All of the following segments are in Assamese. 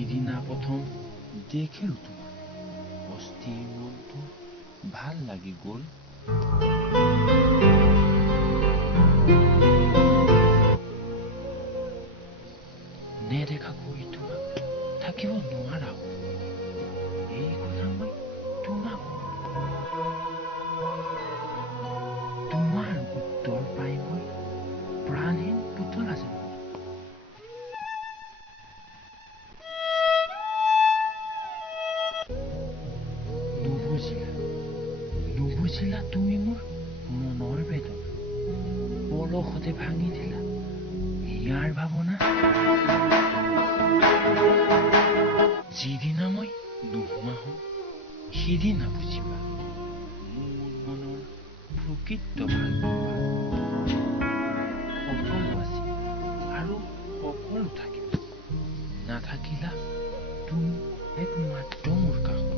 যিদিনা প্ৰথম দেখিলো তোমাক অস্থিৰ মনটো ভাল লাগি গ'ল। নেদেখাকৈ তোমাক থাকিব নোৱাৰা। এই কথা মই তোমাক তোমাৰ উত্তৰ পাই মই প্ৰাণহীন পুতলা যেন নুবুজিলা তুমি মোৰ মনৰ বেদনা, পলসতে ভাঙি দিলা ইয়াৰ ভাৱনা। যিদিনা মই নোহোৱা হম সিদিনা বুজিবা মোৰ মনৰ প্ৰকৃত ভাল পোৱা। সকলো আছিল আৰু সকলো থাকিব, নাথাকিলা তুমি একমাত্ৰ মোৰ কাষত।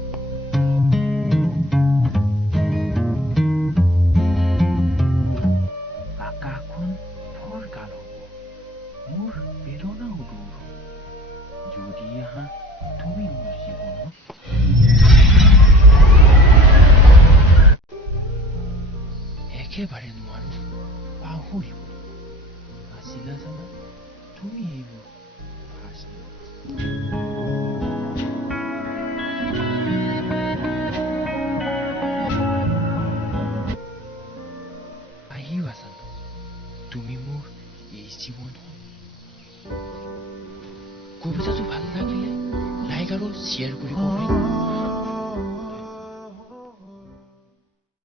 আকাশখন ফৰকাল হ'ব, মোৰ বেদনাও দূৰ হ'ব, যদি আহা তুমি মোৰ জীৱনত। একেবাৰে নোৱাৰো পাহৰিব, আছিলা জানা তুমি এই মোৰ ফাৰ্ষ্ট লভ। আহিবা জানো তুমি মোৰ এই জীৱনত। কবিতাটো ভাল লাগিলে লাইক আৰু শ্বেয়াৰ কৰিব পাৰিম।